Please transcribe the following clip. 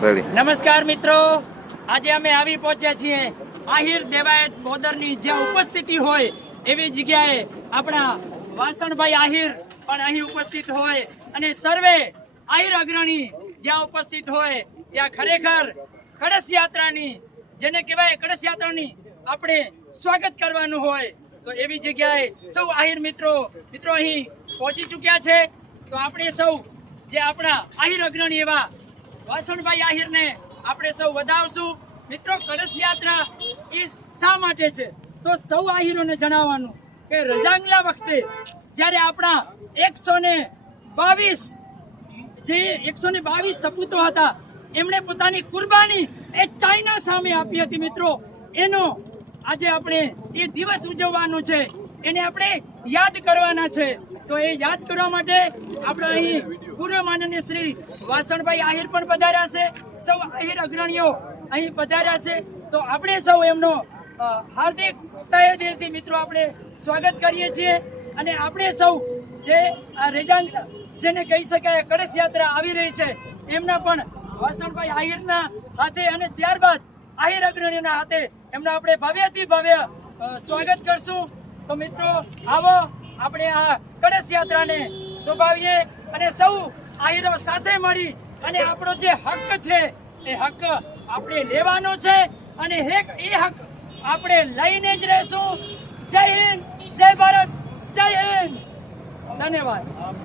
નમસ્કાર મિત્રો, આજે અમે આવી પહોંચ્યા છીએ આહિર દેવાયત બોદરની જ્યાં ઉપસ્થિતિ હોય એવી જગ્યાએ આપણા વાસણભાઈ આહિર પણ અહીં ઉપસ્થિત હોય અને સર્વે આહિર અગ્રણી જ્યાં ઉપસ્થિત હોય ત્યાં ખરેખર કળશ યાત્રાની જેને કહેવાય કળશ યાત્રાની આપણે સ્વાગત કરવાનું હોય તો એવી જગ્યાએ સૌ આહિર મિત્રો અહીં પહોંચી ચૂક્યા છે। તો આપણે સૌ જે આપણા આહિર અગ્રણી એવા વાસણભાઈ આહિરને આપણે સૌ વધાવશું। મિત્રો, કળશ યાત્રા એ શા માટે છે તો સૌ આહિરોને જણાવવાનું કે રજાંગલા વખતે જ્યારે આપણા 122 સપૂતો હતા એમણે પોતાની કુરબાની એ ચાઇના સામે આપી હતી। મિત્રો, એનો આજે આપણે એ દિવસ ઉજવવાનો છે, એને આપણે યાદ કરવાના છે। તો એ યાદ કરવા માટે આપણે અહીં પૂર્વ માનનીય શ્રી વાસણભાઈ આહિર પણ પધાર્યા છે, સૌ આહિર અગ્રણીઓ અહીં પધાર્યા છે। તો આપણે સૌ એમનો હાર્દિક તહે દિલથી મિત્રો આપણે સ્વાગત કરીએ છીએ અને આપણે સૌ જે આ રેજાંગલા જેને કહી શકાય કળશ યાત્રા આવી રહી છે એમના પણ વાસણભાઈ આહિરના હાથે અને ત્યારબાદ આહિર અગ્રણીના હાથે એમના આપણે ભવ્યથી ભવ્ય સ્વાગત કરશું। તો મિત્રો, આવો આપણે આ કળશ યાત્રાને શોભાવીએ અને સૌ આહિરો સાથે મળી અને આપણો જે હક છે એ હક આપણે લેવાનો છે અને એ હક આપણે લઈને જ રહેશું। જય હિન્દ, જય ભારત, જય હિન્દ, ધન્યવાદ।